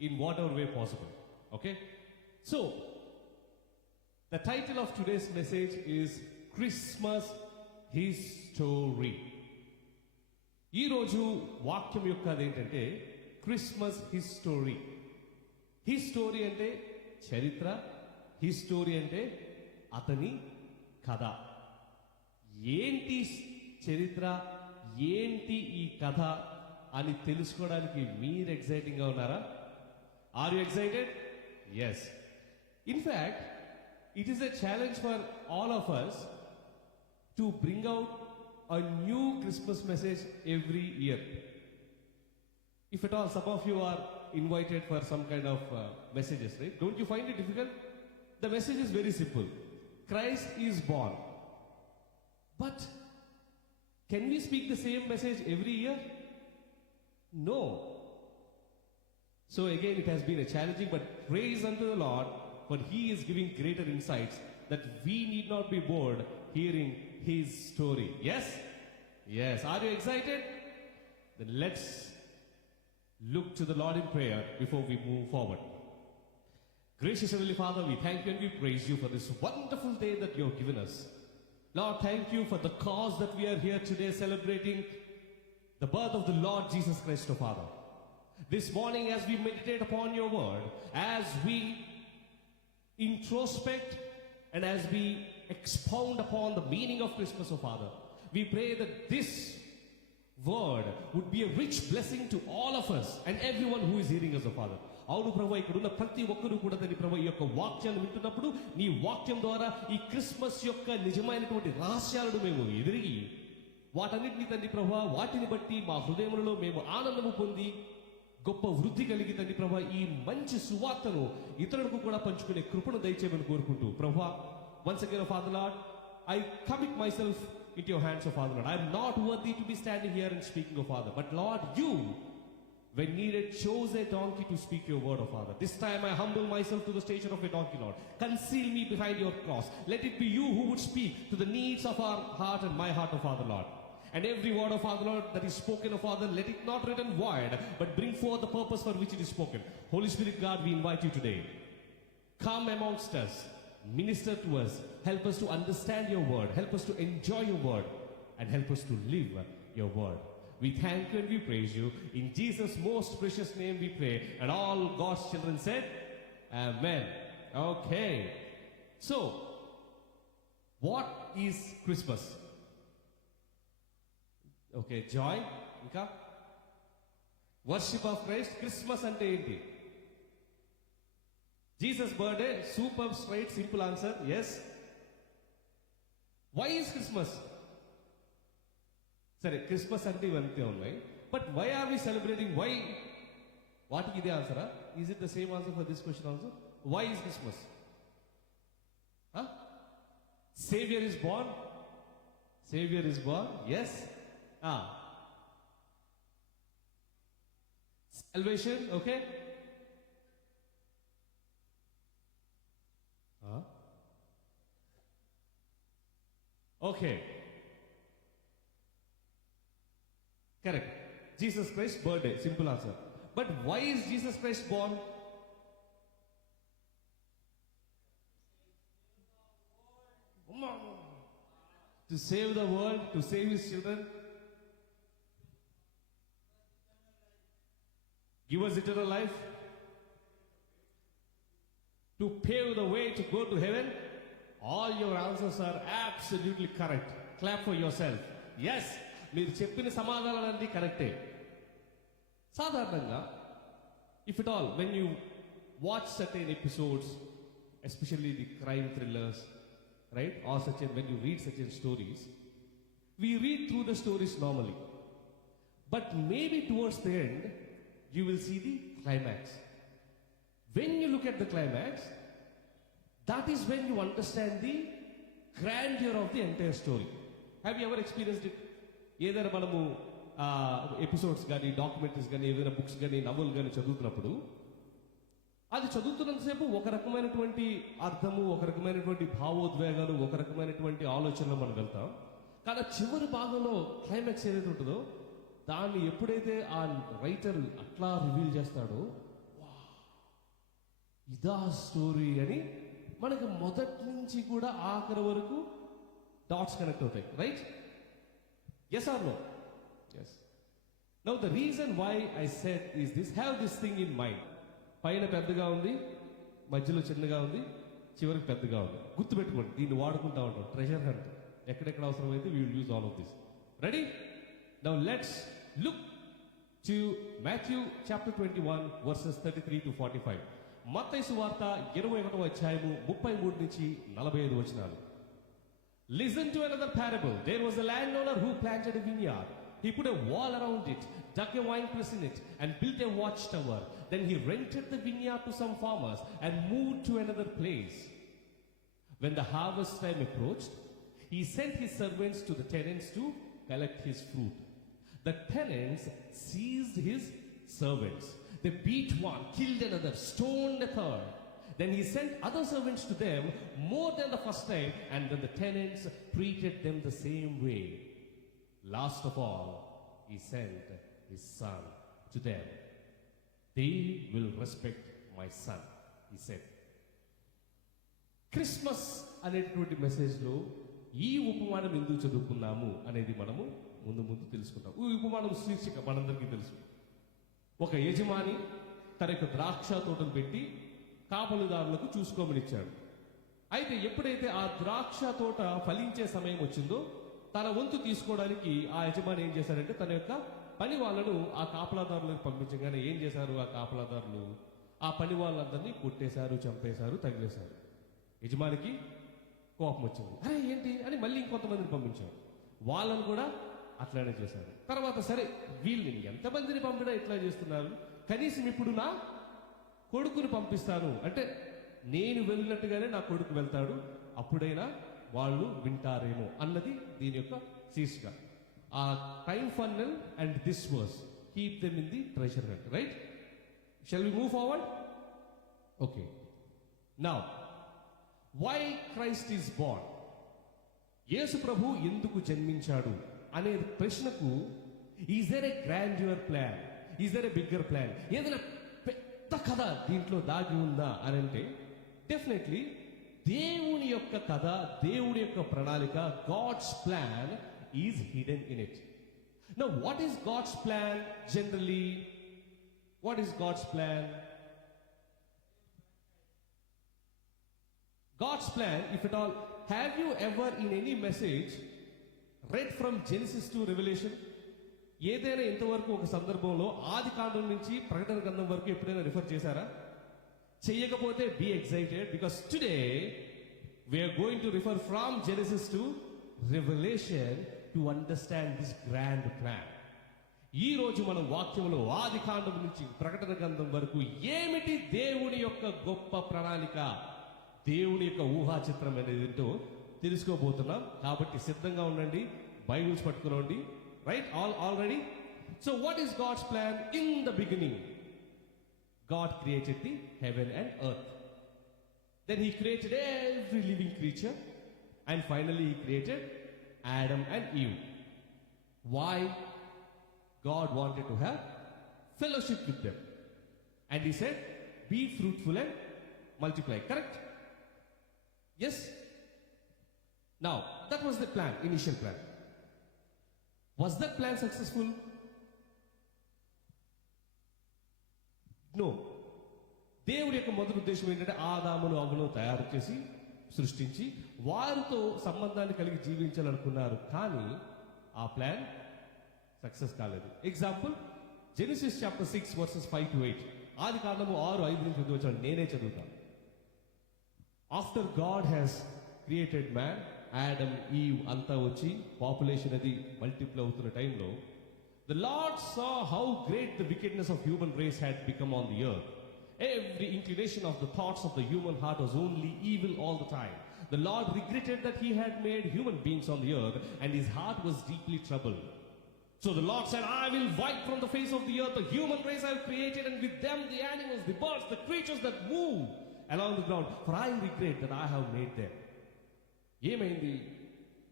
in whatever way possible. Okay? So, the title of today's message is Christmas History. ఈ రోజు వాక్యం యొక్క అదేంటంటే క్రిస్మస్ హిస్టరీ. హిస్టరీ అంటే చరిత్ర, హిస్టరీ అంటే అతని కథ. ఏంటి చరిత్ర, ఏంటి ఈ కథ అని తెలుసుకోవడానికి మీరు ఎక్సైటింగ్ గా ఉన్నారా? Are you excited? Yes. In fact it is a challenge for all of us to bring out a new Christmas message every year. If at all some of you are invited for some kind of messages, right? Don't you find it difficult? The message is very simple. Christ is born. But can we speak the same message every year? No. So again, it has been a challenging, but praise unto the Lord, for He is giving greater insights that we need not be bored hearing His story. Yes? Yes. Are you excited? Then let's look to the Lord in prayer before we move forward. Gracious Heavenly Father, we thank you and we praise you for this wonderful day that you have given us. Lord, thank you for the cause that we are here today celebrating the birth of the Lord Jesus Christ, O Father. This morning as we meditate upon your word, as we introspect and as we expound upon the meaning of Christmas, O Father, we pray that this word would be a rich blessing to all of us and everyone who is hearing us, O Father. అవును ప్రభు, ఇక్కడ ఉన్న ప్రతి ఒక్కరూ కూడా తండ్రి ప్రభు ఈ యొక్క వాక్యాన్ని వింటున్నప్పుడు నీ వాక్యం ద్వారా ఈ క్రిస్మస్ యొక్క నిజమైనటువంటి రహస్యాలను మేము ఎదిరిగి వాటన్నిటిని తండ్రి ప్రభు వాటిని బట్టి మా హృదయములలో మేము ఆనందము పొంది గొప్ప వృద్ధి కలిగి తండ్రి ప్రభా ఈ మంచి సువార్తను ఇతరులకు కూడా పంచుకునే కృపను దయచేయమని కోరుకుంటూ ప్రభా, once again, Father Lord, I commit myself into your hands, O Father Lord. I am not worthy to be standing here and speaking, O Father, but Lord, you, when needed, chose a donkey to speak your word, O Father. This time I humble myself to the station of a donkey, Lord. Conceal me behind your cross. Let it be you who would speak to the needs of our heart and my heart, O Father Lord. And every word of Father Lord that is spoken, O Father, let it not return void, but bring forth the purpose for which it is spoken. Holy Spirit God, we invite you today. Come amongst us, minister to us, help us to understand your word, help us to enjoy your word, and help us to live your word. We thank you and we praise you. In Jesus' most precious name we pray. And all God's children said, Amen. Okay. So, what is Christmas? Okay, joy, ఇంకా worship of Christ. Christmas అంటే ఏంటి? Jesus birthday. Super, straight, simple answer, yes. Why is Christmas? సరే, Christmas అంటే ఇవంతే ఉన్నాయి, but why are we celebrating? Why? వాటికి ఇదే ఆన్సరా? Is it the same answer for this question also? Why is Christmas? Saviour is born. Saviour is born, yes. Salvation, okay? Okay. Correct. Jesus Christ birthday, simple answer. But why is Jesus Christ born? To save the world, to save his children, give us eternal life, to pave the way to go to heaven. All your answers are absolutely correct. Clap for yourself. Yes, మీరు చెప్పిన సమాధానాలన్నీ కరెక్టే. సాధారణంగా, if at all, when you watch certain episodes, especially the crime thrillers, right, or when you read certain stories, we read through the stories normally, but maybe towards the end you will see the climax. When you look at the climax, that is when you understand the grandeur of the entire story. Have you ever experienced it? ఏదైనా మనము episodes కానీ, documentaries కానీ, ఏదైనా books కానీ, novel కానీ చదువుతున్నప్పుడు అది చదువుతున్నంతసేపు ఒక రకమైనటువంటి అర్థము, ఒక రకమైనటువంటి భావోద్వేగాలు, ఒక రకమైనటువంటి ఆలోచనలు మనం వెళ్తాం. కానీ చివరి భాగంలో క్లైమాక్స్ ఏదైతే ఉంటుందో దాన్ని ఎప్పుడైతే ఆ రైటర్ అట్లా రివీల్ చేస్తాడో ఇదా స్టోరీ అని మనకు మొదటి నుంచి కూడా ఆఖరి వరకు డాట్స్ కనెక్ట్ అవుతాయి. Right? Yes or no? Yes. Now the reason why I said is this, have this thing in mind. పైన పెద్దగా ఉంది, మధ్యలో చిన్నగా ఉంది, చివరికి పెద్దగా ఉంది. గుర్తుపెట్టుకోండి, దీన్ని వాడుకుంటా ఉంటాం. Treasure hunt. ఎక్కడెక్కడ అవసరమైతే we will use all of this. Ready? Now let's look to Matthew chapter 21 versus 33 to 45. మత్తయి సువార్త 21వ అధ్యాయము 33 నుంచి 45 వచనాలు. Listen to another parable. There was a landowner who planted a vineyard. He put a wall around it, dug a wine press in it, and built a watchtower. Then he rented the vineyard to some farmers and moved to another place. When the harvest time approached, he sent his servants to the tenants to collect his fruit. The tenants seized his servants. They beat one, killed another, stoned a third. Then he sent other servants to them more than the first time, and then the tenants treated them the same way. Last of all, he sent his son to them. They will respect my son, he said. Christmas అనేటువంటి మెసేజ్లో ఈ ఉపమానం ఎందుకు చదువుకున్నాము అనేది మనము ముందు తెలుసుకుంటాం. ఈ ఉపమానం శీర్షిక మనందరికీ తెలుసు. ఒక యజమాని తన యొక్క ద్రాక్ష తోటను పెట్టి కాపలుదారులకు చూసుకోమని ఇచ్చాడు. అయితే ఎప్పుడైతే ఆ ద్రాక్ష తోట ఫలించే సమయం వచ్చిందో తన వంతు తీసుకోవడానికి ఆ యజమాని ఏం చేశారంటే తన యొక్క పని వాళ్ళను ఆ కాపలాదారులకు పంపించగానే ఏం చేశారు? ఆ కాపలాదారులు ఆ పని వాళ్ళందరినీ కొట్టేశారు, చంపేశారు, తగిలేశారు. యజమానికి కోపం వచ్చింది. అరే ఏంటి అని మళ్ళీ ఇంకొంతమందిని పంపించారు. వాళ్ళను కూడా అట్లానే చేశారు. తర్వాత సరే వీళ్ళని ఎంతమందిని పంపినా ఇట్లా చేస్తున్నారు, కనీసం ఇప్పుడు నా కొడుకుని పంపిస్తాను అంటే నేను వెళ్ళినట్టుగానే నా కొడుకు వెళ్తాడు, అప్పుడైనా వాళ్ళు వింటారేమో అన్నది దీని యొక్క శీర్షిక. ఆ time funnel and this verse keep them in the treasure hunt. Right? Shall we move forward? Okay. Now why Christ is born, Yesu ప్రభు ఎందుకు జన్మించాడు అనే ప్రశ్నకు is there a grandeur plan, is there a bigger plan, ఏదైనా పెద్ద కథ దీంట్లో దాగి ఉందా అని అంటే డెఫినెట్లీ దేవుని యొక్క కథ, దేవుని యొక్క ప్రణాళిక, God's plan is hidden in it. Now what is God's plan generally? What is God's plan? God's plan, if at all, have you ever in any message read from Genesis to Revelation? ఏదైనా ఇంతవరకు ఒక సందర్భంలో ఆది కాండం నుంచి ప్రకటన గ్రంథం వరకు ఎప్పుడైనా రిఫర్ చేశారా? చేయకపోతే be excited, because today we're going to refer from Genesis to revolution to understand this grand plan. ఈ రోజు మనం వాక్యంలో ఆది కాండం నుంచి ప్రకటన గ్రంథం వరకు ఏమిటి దేవుని యొక్క గొప్ప ప్రణాళిక, దేవుని యొక్క ఊహా చిత్రం అనేది ఏంటో తెలుసుకోబోతున్నాం. కాబట్టి సిద్ధంగా ఉండండి, బైబిల్స్ పట్టుకునండి. Right? All ready? So what is God's plan? In the beginning God created the heaven and earth. Then he created every living creature, and finally he created Adam and Eve. Why? God wanted to have fellowship with them, and he said, be fruitful and multiply. Correct? Yes? Now, that was the plan, initial plan. Was that plan successful? No. దేవుడి యొక్క మొదటి ఉద్దేశం ఏంటంటే ఆదామును అవ్వను తయారు చేసి సృష్టించి వారితో సంబంధాన్ని కలిగి జీవించాలనుకున్నారు. కానీ ఆ ప్లాన్ సక్సెస్ కాలేదు. Example, Genesis chapter 6 versus 5 to 8. ఆది కాండము 6:5 నుంచి 8 వచ్చాను. నేనే చదువుతాను. After God has created man, Adam, Eve అంతా వచ్చి పాపులేషన్ అది మల్టిప్లై అవుతున్న టైంలో the Lord saw how great the wickedness of human race had become on the earth. Every inclination of the thoughts of the human heart was only evil all the time. The Lord regretted that he had made human beings on the earth, and his heart was deeply troubled. So the Lord said, I will wipe from the face of the earth the human race I have created, and with them the animals, the birds, the creatures that move along the ground, for I regret that I have made them. ఏమైంది?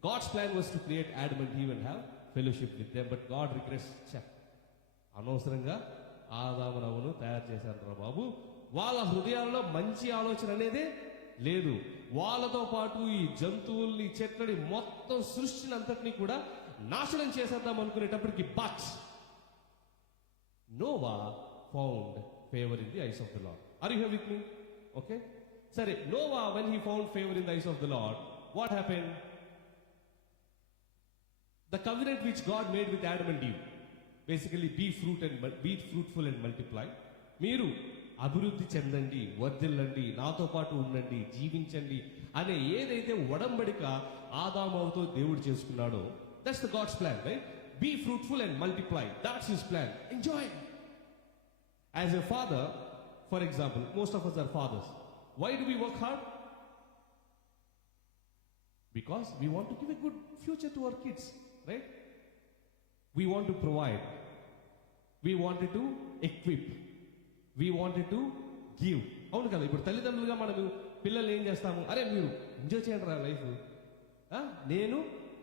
God's plan was to create Adam and Eve and have fellowship with them, but God regrets. అనవసరంగా ఆదామునవును తయారు చేశారు రా బాబు, వాళ్ళ హృదయాల్లో మంచి ఆలోచన అనేదే లేదు. వాళ్ళతో పాటు ఈ జంతువుల్ని, చెట్లని, మొత్తం సృష్టిని అంతటినీ కూడా నాశనం చేసేద్దాం అనుకునేటప్పటికి but Noah found favour in the eyes of the Lord. Are you here with me? Okay, సరే. Noah when he found favor in the eyes of the Lord, what happened? The covenant which God made with Adam and Eve, basically be fruitful and multiply. మీరు అభివృద్ధి చెందండి, వర్ధిల్లండి, నాతో పాటు ఉండండి, జీవించండి అనే ఏదైతే ఒడంబడిక ఆదాముతో దేవుడు చేసుకున్నాడో, that's the God's plan, right? Be fruitful and multiply, that's his plan. Enjoy. As a father, for example, most of us are fathers. Why do we work hard? Because we want to give a good future to our kids, right? We want to provide. We wanted to equip. We wanted to give. అవును కదా? ఇప్పుడు తల్లిదండ్రులుగా మనం పిల్లలు ఏం చేస్తాము? అరే మీరు ఎంజాయ్ చేయండి రా లైఫ్, నేను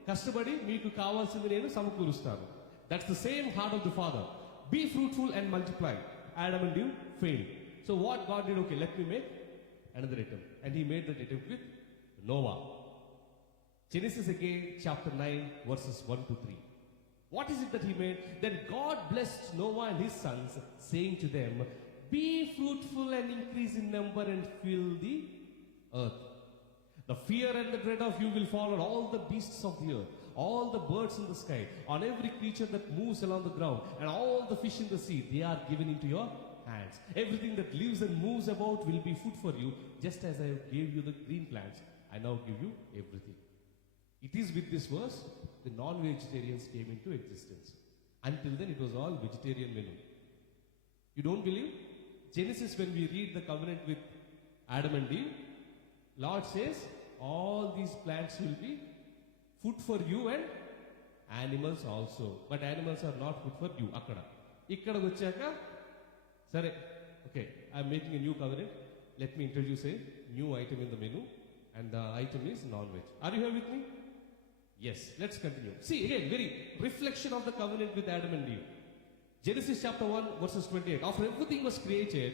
కష్టపడి మీకు కావాల్సింది నేను సమకూరుస్తాను. That's the same heart of the father. Be fruitful and multiply. Adam and Eve failed. So what God did? Okay, let me make another attempt. And he made that attempt with Noah. Genesis again, chapter 9, verses 1 to 3. What is it that he made? Then God blessed Noah and his sons, saying to them, be fruitful and increase in number and fill the earth. The fear and the dread of you will fall on all the beasts of the earth, all the birds in the sky, on every creature that moves along the ground, and all the fish in the sea. They are given into your hands. Everything that lives and moves about will be food for you, just as I gave you the green plants. I now give you everything. It is with this verse the non-vegetarians came into existence. Until then it was all vegetarian menu. You don't believe? Genesis, when we read the covenant with Adam and Eve, Lord says all these plants will be food for you and animals also. But animals are not food for you. ikkada vachaka sare, okay, I am making a new covenant. Let me introduce a new item in the menu, and the item is non-veg. Are you here with me? Yes, let's continue. See, again, very reflection of the covenant with Adam and Eve. Genesis chapter 1, verses 28. After everything was created,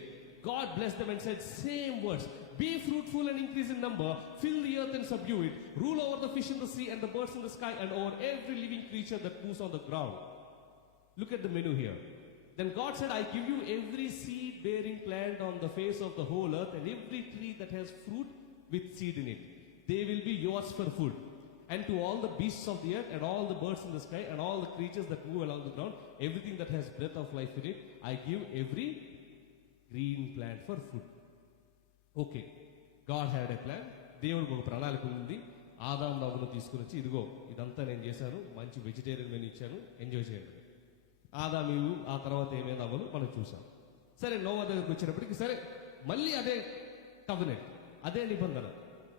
God blessed them and said same words. Be fruitful and increase in number, fill the earth and subdue it, rule over the fish in the sea and the birds in the sky and over every living creature that moves on the ground. Look at the menu here. Then God said, I give you every seed-bearing plant on the face of the whole earth and every tree that has fruit with seed in it. They will be yours for food. And to all the beasts of the earth and all the birds in the sky and all the creatures that move along the ground, everything that has breath of life in it, I give every green plant for food. Okay, God had a plan. దేవుడికి ఒక ప్రణాళిక ఉంది. ఆదాము నవ్వును తీసుకుని వచ్చి, ఇదిగో ఇదంతా నేను చేశాను, మంచి వెజిటేరియన్ మెనూ ఇచ్చాను, ఎంజాయ్ చేయండి. ఆదాము ఆ తర్వాత ఏమైనా అవ్వదు మనం చూసాం. సరే, నోవా దగ్గరికి వచ్చినప్పటికి సరే మళ్ళీ అదే కవెనెంట్, అదే నిబంధన.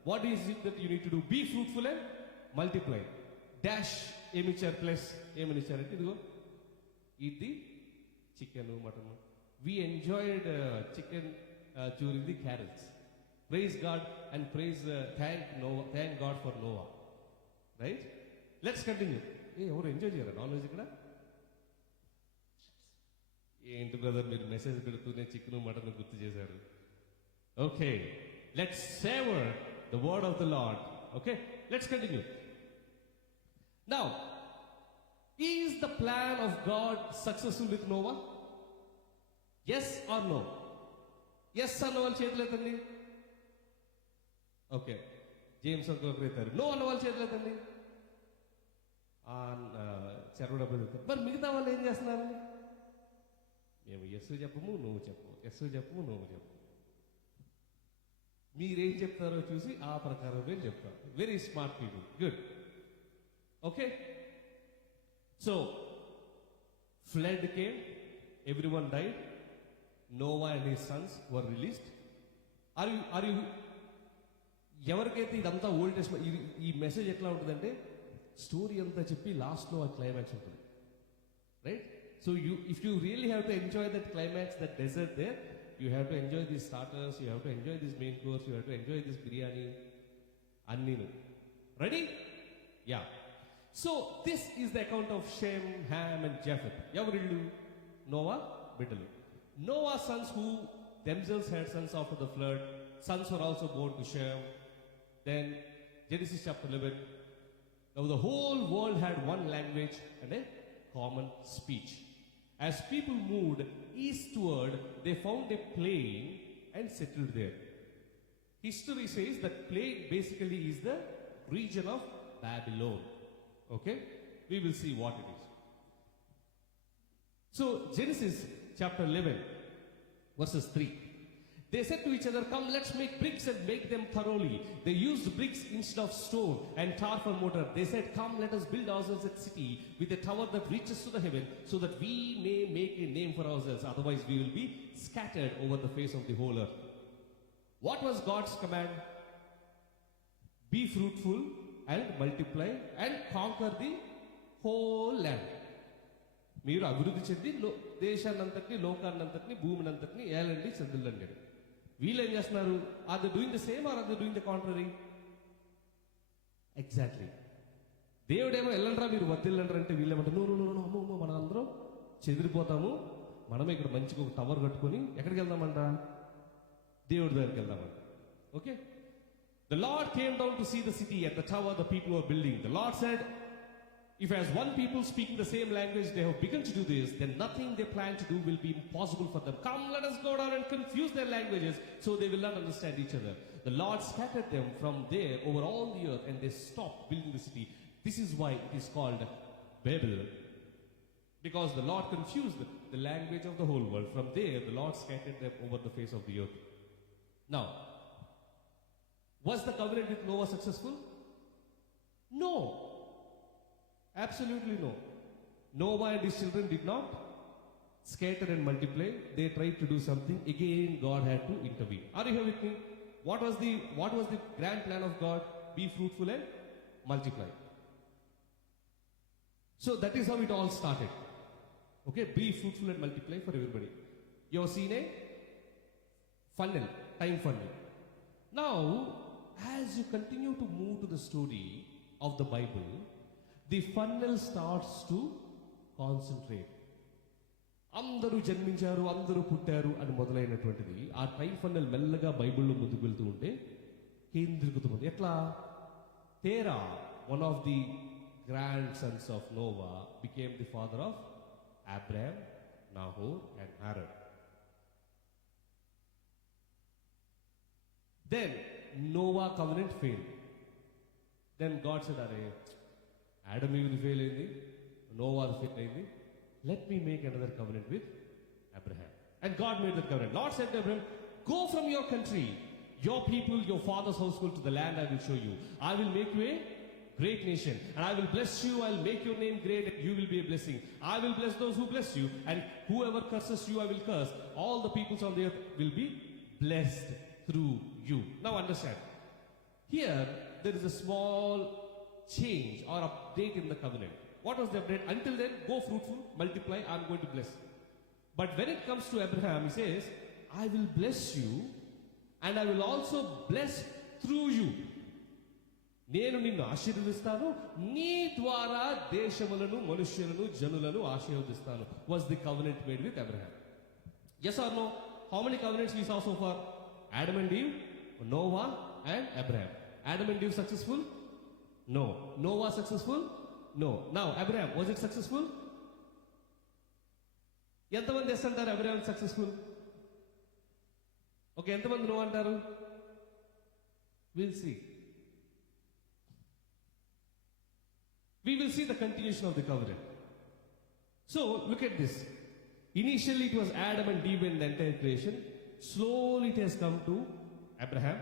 What is it that you need to do? Be fruitful and multiply. Dash ఏమిచ్చారు? ప్లస్ ఏమని ఇచ్చారంటే, ఇదిగో ఇది chicken, mutton. We enjoyed chicken during the carols. Praise God and thank God for Noah. Right? Let's continue. ఎవరు enjoy చేయరా non veg ఇక్కడ? ఏంటి brother మీరు మెసేజ్ పెడుతూనే చికెన్ మటన్ గుర్తు చేశారు. Okay, let's savour the word of the Lord. Okay, let's continue. Now, is the plan of God successful with Noah? Yes or no? Yes అన్న వాళ్ళు చేతులు ఎత్తండి. ఓకే, జేమ్స్ అంకుల్ ఎత్తారు. No అన్న వాళ్ళు చేతులు ఎత్తండి. చెరువు డబ్బులు ఎత్తారు. మరి మిగతా వాళ్ళు ఏం చేస్తున్నారు? మేము ఎస్ చెప్పము, నువ్వు చెప్పు, ఎస్ చెప్పము, నువ్వు చెప్పు. మీరేం చెప్తారో చూసి ఆ ప్రకారం నేను చెప్తాను. Very smart people. Good. Okay, so flood came, everyone died. Noah and his sons were released. Are you ఎవరికైతే ఇదంతా ఓల్డ్ టెస్ట్మెంట్, ఈ మెసేజ్ ఎట్లా ఉంటుందంటే స్టోరీ అంతా చెప్పి లాస్ట్లో ఆ క్లైమాక్స్ ఉంటుంది, right? So if you really have to enjoy that climax, that dessert there, you have to enjoy this starters, you have to enjoy this main course, you have to enjoy this biryani అన్నీను. Ready? Yeah. So this is the account of Shem, Ham and Japheth. ఎవరిళ్ళు? Noah బిడ్డలు. Noah's sons, who themselves had sons after the flood. Sons were also born to Shem. Then Genesis chapter 11. Now the whole world had one language and a common speech. As people moved eastward, they found a plain and settled there. History says that plain basically is the region of Babylon. Okay? We will see what it is. So, Genesis chapter 11, verses 3. They said to each other, "Come, let's make bricks and make them thoroughly." They used bricks instead of stone and tar for mortar. They said, "Come, let us build ourselves a city with a tower that reaches to the heaven, so that we may make a name for ourselves. Otherwise, we will be scattered over the face of the whole earth." What was God's command? Be fruitful and multiply and conquer the whole land. మీరు అభివృద్ధి చెంది దేశాన్నంతటిని, లోకాన్నంతటిని, భూమినంతటిని ఏలండి, చెందులండి. వీళ్ళు ఏం చేస్తున్నారు? Are they doing the same or are they doing the contrary? Exactly. దేవుడేమో వెళ్ళండ్రా మీరు వద్దిల్లండ్రా అంటే వీళ్ళేమంటారు, నో అమ్మో మనం అందరం చెదిరిపోతాము, మనమే ఇక్కడ మంచిగా ఒక టవర్ కట్టుకొని ఎక్కడికి వెళ్దామంట? దేవుడి దగ్గరికి వెళ్దామంట. Okay. The Lord came down to see the city and the tower the people were building. The Lord said, if as one people speaking the same language they have begun to do this, then nothing they plan to do will be impossible for them. Come, let us go down and confuse their languages so they will not understand each other. The Lord scattered them from there over all the earth and they stopped building the city. This is why it is called Babel, because the Lord confused the language of the whole world. From there the Lord scattered them over the face of the earth. Now, was the covenant with Noah successful? No. Absolutely no. Noah and his children did not scatter and multiply. They tried to do something. Again, God had to intervene. Are you here with me? What was the grand plan of God? Be fruitful and multiply. So that is how it all started. Okay, be fruitful and multiply for everybody. You have seen a funnel, time funnel. Now, as you continue to move to the story of the Bible, the funnel starts to concentrate. అందరూ జన్మించారు, అందరూ పుట్టారు అని మొదలైనటువంటిది ఆ time funnel మెల్లగా బైబిల్లో ముందుకు వెళ్తూ ఉంటే కేంద్రీకృతమైంది. ఎట్లా? Terah, one of the grandsons of Noah, became the father of Abraham, Nahor and Haran. Then Noah covenant failed. Then God said, "Are Adam even fail అయింది, Noah fail అయింది. Let me make another covenant with Abraham." And God made that covenant. Lord said to Abraham, "Go from your country, your people, your father's household to the land I will show you. I will make you a great nation, and I will bless you. I will make your name great, and you will be a blessing. I will bless those who bless you, and whoever curses you I will curse. All the peoples on the earth will be blessed through you." Now understand, here there is a small change or update in the covenant. What was the update? Until then, go fruitful, multiply, I am going to bless. But when it comes to Abraham, he says, "I will bless you and I will also bless through you." నేను నిన్ను ఆశీర్వదిస్తాను, నీ ద్వారా దేశములను, మనుష్యులను, జనులను ఆశీర్వదిస్తాను. Was the covenant made with Abraham? Yes or no? How many covenants we saw so far? Adam and Eve, Noah and Abraham. Adam and Eve successful? No. Noah successful? No. Now Abraham, was it successful? ఎంతమంది yes అంటారు Abraham successful? Okay, ఎంతమంది no అంటారు? Will see. We will see the continuation of the covenant. So look at this. Initially it was Adam and Eve in the entire creation. Slowly it has come to Abraham.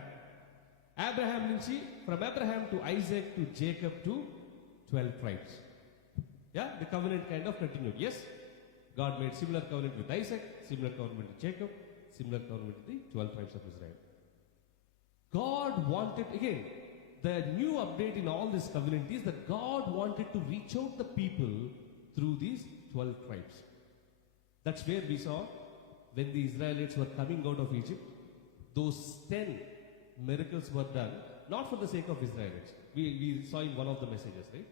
Abraham నుంచి, from Abraham to Isaac to Jacob to 12 tribes. Yeah, the covenant kind of continued. Yes, God made similar covenant with Isaac, similar covenant with Jacob, similar covenant with the 12 tribes of Israel. God wanted, again, the new update in all this covenant is that God wanted to reach out the people through these 12 tribes. That's where we saw when the Israelites were coming out of Egypt, those 10 miracles were done, not for the sake of Israelites. We saw in one of the messages, right?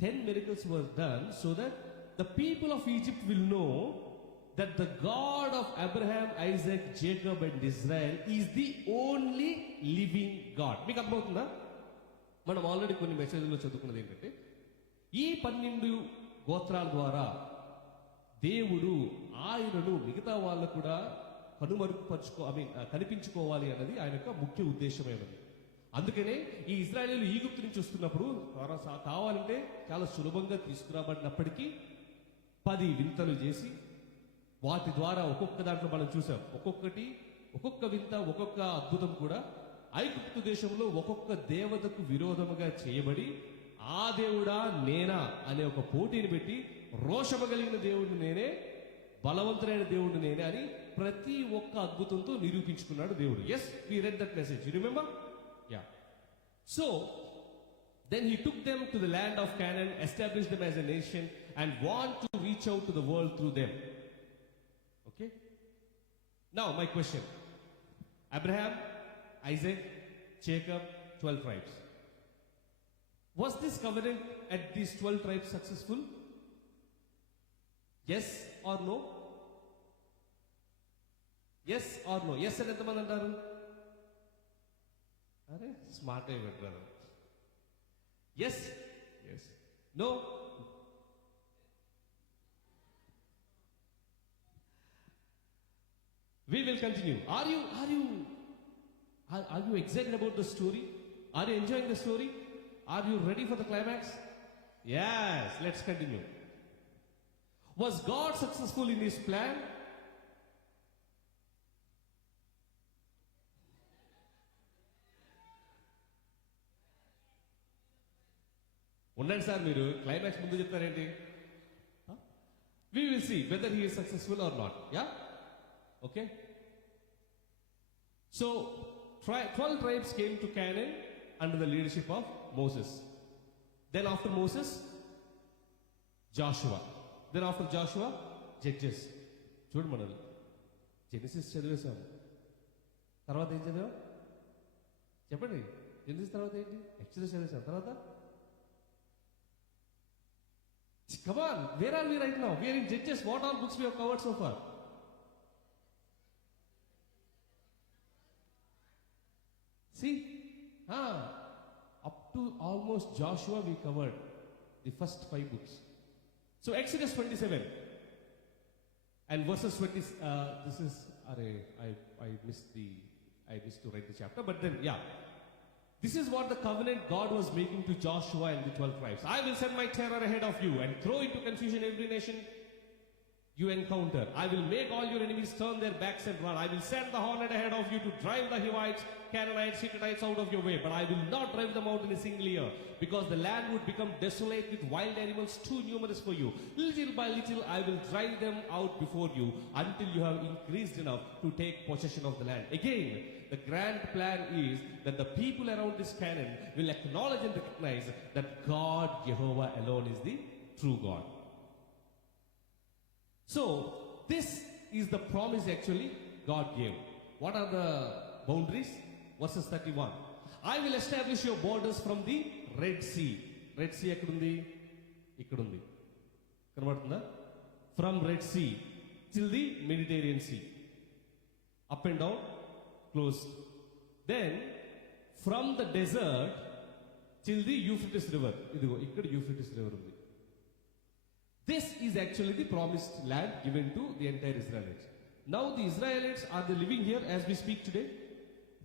10 miracles were done so that the people of Egypt will know that the God of Abraham, Isaac, Jacob and Israel is the only living God. మీకు అర్థమవుతుందా? మనం already కొన్ని మెసేజ్లో చదువుకున్నది ఏంటంటే ఈ 12 గోత్రాల ద్వారా దేవుడు ఆయనను మిగతా వాళ్ళు కూడా కనిపించుకోవాలి అన్నది ఆయన యొక్క ముఖ్య ఉద్దేశమైనది. అందుకనే ఈ ఇజ్రాయేలీలు ఈజిప్ట్ నుంచి వస్తున్నప్పుడు కావాలంటే చాలా సులభంగా తీసుకురాబడినప్పటికీ 10 వింతలు చేసి వాటి ద్వారా ఒక్కొక్క దాంట్లో మనం చూసాం, ఒక్కొక్క వింత ఒక్కొక్క అద్భుతం కూడా ఐగుప్తు దేశంలో ఒక్కొక్క దేవతకు విరోధముగా చేయబడి ఆ దేవుడా నేనా అనే ఒక పోటీని పెట్టి రోషము కలిగిన దేవుడిని నేనే, బలవంతుడైన దేవుడిని నేనే అని ప్రతి ఒక్క అద్భుతంతో నిరూపించుకున్నాడు దేవుడు. Yes, we read that message, you remember? Yeah. So then he took them to the land of Canaan, established them as a nation and want to reach out to the world through them. Okay? Now my question. Abraham, Isaac, Jacob, 12 tribes. Was this covenant at these 12 tribes successful? Yes or no? Yes or no? Yes అని ఎంతమంది అంటారు? అరే smart అయి పెట్టారు. Yes? Yes. No? We will continue. Are you excited about the story? Are you enjoying the story? Are you ready for the climax? Yes, let's continue. Was God successful in his plan? ఉండండి sir, మీరు climax ముందు చెప్తారేంటి? We will see whether he is successful or not. Yeah? Okay? So, 12 tribes came to Canaan under the leadership of Moses. Then after Moses, Joshua. Then after Joshua, Judges. చూడు మనల్ని Genesis చదివేశాం, తర్వాత ఏం చదివాం చెప్పండి? Genesis తర్వాత ఏంటి? Exodus చదివేశాం, తర్వాత come on, where are we right now? We are in Judges. What all books we have covered so far? See, up to almost Joshua we covered the first 5 books. So Exodus 27 and verses 20. This is I missed to write the chapter, but then yeah. This is what the covenant God was making to Joshua and the 12 tribes. I will send my terror ahead of you and throw into confusion every nation you encounter. I will make all your enemies turn their backs and run. I will send the hornet ahead of you to drive the Hivites, Canaanites, Hittites out of your way. But I will not drive them out in a single year, because the land would become desolate with wild animals too numerous for you. Little by little I will drive them out before you until you have increased enough to take possession of the land. Again, the grand plan is that the people around this Canaan will acknowledge and recognize that God, Jehovah alone is the true God. So, this is the promise actually God gave. What are the boundaries? Verses 31. I will establish your borders from the Red Sea. Red Sea ekkundi? Ikkudundi. Kanabadutunda? From Red Sea till the Mediterranean Sea. Up and down, closed. Then, from the desert till the Euphrates River. Idigo, ikkada Euphrates River undi. This is actually the promised land given to the entire Israelites. Now the Israelites are they living here as we speak today?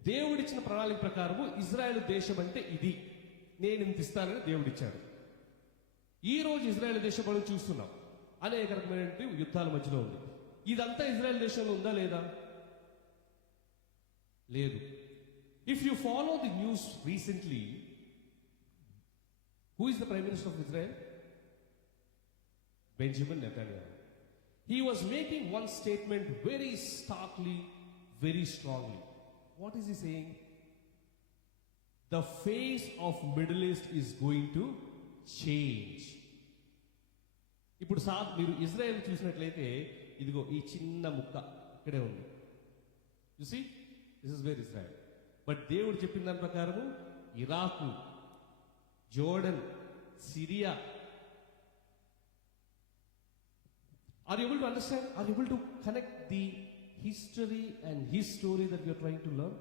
దేవుడిచ్చిన ప్రణాళిక ప్రకారము Israel దేశం అంటే ఇది, నేను ఇంత ఇస్తానని దేవుడిచ్చాడు. ఈ రోజు ఇజ్రాయెల్ దేశం మనం చూస్తున్నాం, అనేక రకమైన యుద్ధాల మధ్యలో ఉంది. ఇదంతా ఇజ్రాయెల్ దేశంలో ఉందా లేదా? లేదు. If you follow the news recently, who is the Prime Minister of Israel? Benjamin Netanyahu. He was making one statement very starkly, very strongly. What is he saying? The face of Middle East is going to change. ఇప్పుడు మీరు Israel చూసినట్లయితే ఇదిగో ఈ చిన్న ముక్క ఇక్కడే ఉంది. You see, this is where Israel. But దేవుడు చెప్పిన దాని ప్రకారము Iraq, Jordan, Syria, Are you able to understand? Are you able to connect the history and his story that we are trying to learn?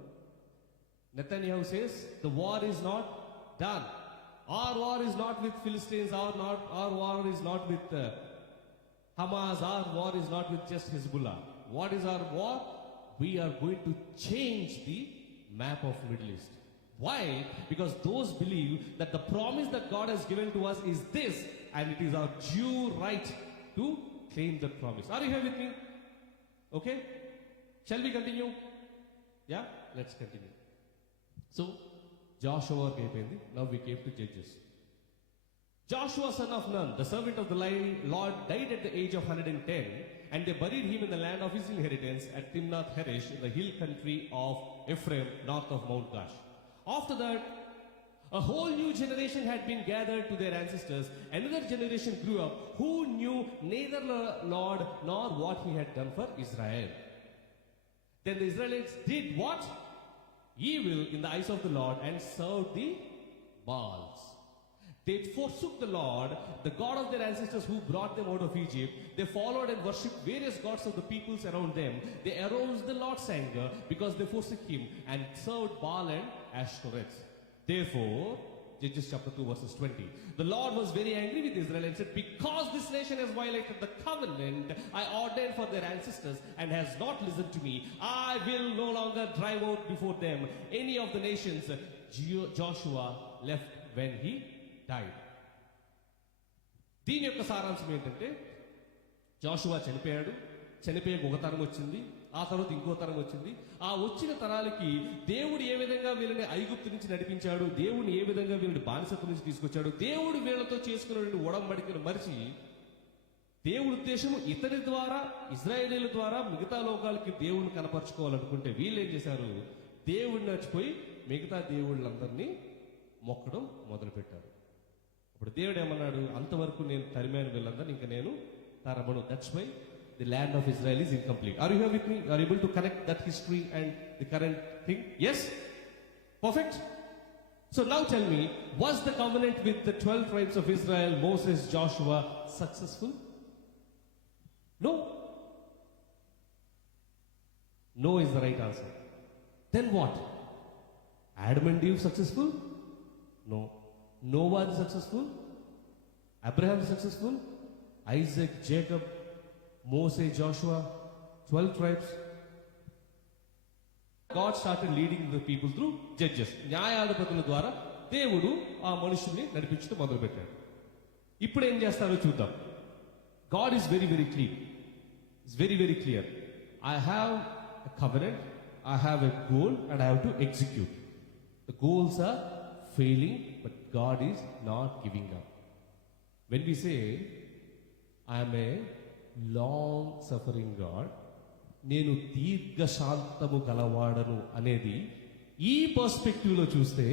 Netanyahu says, the war is not done. Our war is not with Philistines, our war is not with Hamas, our war is not with just Hezbollah. What is our war? We are going to change the map of Middle East. Why? Because those believe that the promise that God has given to us is this, and it is our due right to claim that promise. Are you here with me? Okay? Shall we continue? Yeah? Let's continue. So, Joshua came in. Now we came to Judges. Joshua, son of Nun, the servant of the Lord, died at the age of 110, and they buried him in the land of his inheritance at Timnath Heresh in the hill country of Ephraim, north of Mount Gash. After that, a whole new generation had been gathered to their ancestors. Another generation grew up who knew neither the Lord nor what he had done for Israel. Then the Israelites did what? Evil in the eyes of the Lord and served the Baals. They forsook the Lord, the God of their ancestors who brought them out of Egypt. They followed and worshipped various gods of the peoples around them. They aroused the Lord's anger because they forsook him and served Baal and Ashtoreth. Therefore, Judges chapter 2 verses 20. The Lord was very angry with Israel and said, because this nation has violated the covenant I ordained for their ancestors and has not listened to me, I will no longer drive out before them any of the nations Joshua left when he died. దీని యొక్క సారాంశం ఏంటంటే Joshua చనిపోయాడు, చనిపోయాక ఒక తరం వచ్చింది, ఆ తర్వాత ఇంకో తరం వచ్చింది. ఆ వచ్చిన తరాలకి దేవుడు ఏ విధంగా వీళ్ళని ఐగుప్తు నుంచి నడిపించాడు, దేవుని ఏ విధంగా వీళ్ళని బానిసత్వం నుంచి తీసుకొచ్చాడు, దేవుడు వీళ్ళతో చేసుకున్న ఉడంబడికను మరిచి దేవుడి ఉద్దేశం ఇతని ద్వారా, ఇజ్రాయేలీల ద్వారా మిగతా లోకాలకి దేవుడిని కనపరుచుకోవాలనుకుంటే వీళ్ళు ఏం చేశారు, దేవుడిని నచ్చిపోయి మిగతా దేవుళ్ళందరినీ మొక్కడం మొదలుపెట్టారు. ఇప్పుడు దేవుడు ఏమన్నాడు, అంతవరకు నేను తరిమాను వీళ్ళందరినీ, ఇంకా నేను తరమను. That's why the land of Israel is incomplete. Are you here with me? Are you able to connect that history and the current thing? Yes? Perfect? So now tell me, was the covenant with the 12 tribes of Israel, Moses, Joshua, successful? No. No is the right answer. Then what? Adam and Eve successful? No. Noah is successful? Abraham is successful? Isaac, Jacob, Moses, Joshua, 12 tribes. God started leading the people through judges. న్యాయాధిపతుల ద్వారా దేవుడు ఆ మనుషుల్ని నడిపించడం మొదలుపెట్టాడు. ఇప్పుడు ఏం చేస్తారో చూద్దాం. God is very, very clear. It's very, very clear. I have a covenant, I have a goal, and I have to execute. The goals are failing, but God is not giving up. When we say, I am a long suffering God, నేను దీర్ఘశాంతము గలవాడను అనేది ఈ perspective లో చూస్తే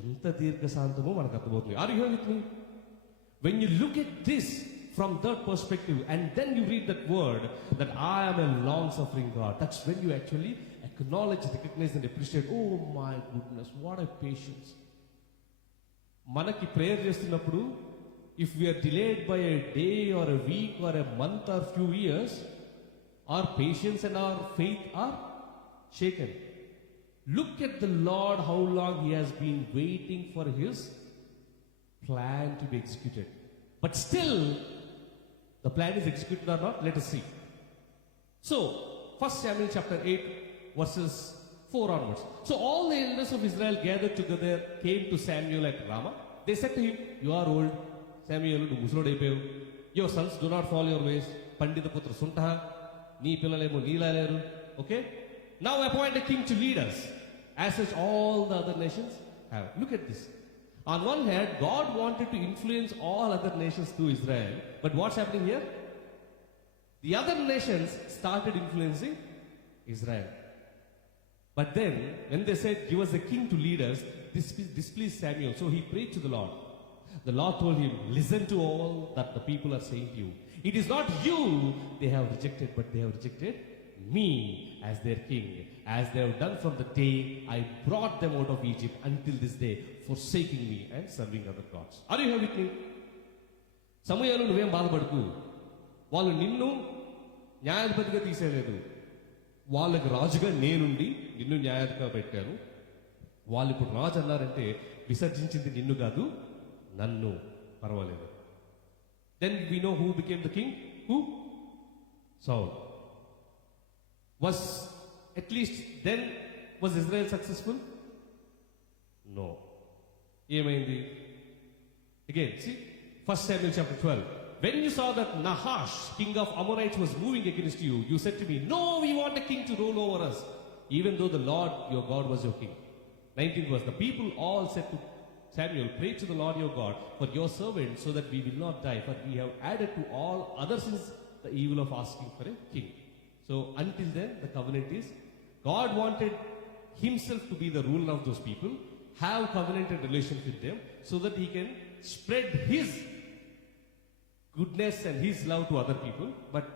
ఎంత దీర్ఘశాంతమో మనకు అర్థమవుతుంది. Are you here with me? When you look at this from that perspective and then you read that word that I am a long suffering God, that's when you actually acknowledge, recognize and appreciate, oh my goodness, what a patience. మనకి prayer చేస్తున్నప్పుడు if we are delayed by a day or a week or a month or few years, our patience and our faith are shaken. Look at the Lord, how long he has been waiting for his plan to be executed. But still, the plan is executed or not, let us see. So, 1 Samuel chapter 8 verses 4 onwards. So all the elders of Israel gathered together, came to Samuel at Ramah. They said to him, you are old, Samuel, నువ్వు ముసలోడైపోయావు. Your sons do not follow your ways. పండిత పుత్ర సుంఠ, నీ పిల్లలేమో నీలా లేరు. Okay? Now appoint a king to lead us, as such all the other nations have. Look at this. On one hand, God wanted to influence all other nations through Israel. But what's happening here? The other nations started influencing Israel. But then, when they said, give us a king to lead us, this displeased Samuel. So he prayed to the Lord. The Lord told him, listen to all that the people are saying to you. It is not you they have rejected, but they have rejected me as their king, as they have done from the day I brought them out of Egypt until this day, forsaking me and serving other gods. Are you here with me? సమూయేలు, నువ్వేం బాధపడకు. వాళ్ళు నిన్ను న్యాయాధిపతిగా తీసేయలేదు, వాళ్ళకి రాజుగా నేనుండి నిన్ను న్యాయాధిపతిగా పెట్టాను. వాళ్ళు ఇప్పుడు రాజు అన్నారంటే విసర్జించింది నిన్ను కాదు, నన్ను. పర్వాలేదు. Then we know who became the king. Who? Saul. Was at least then was Israel successful? No. ఏమైంది? Again, see, 1 Samuel chapter 12. When you saw that Nahash, king of Ammonites, was moving against you, you said to me, no, we want a king to rule over us, even though the Lord your God was your king. 19th verse. The people all said to Samuel, pray to the Lord your God for your servant, so that we will not die, for we have added to all other sins the evil of asking for a king. So until then, the covenant is, God wanted himself to be the ruler of those people, have covenanted relations with them, so that he can spread his goodness and his love to other people. But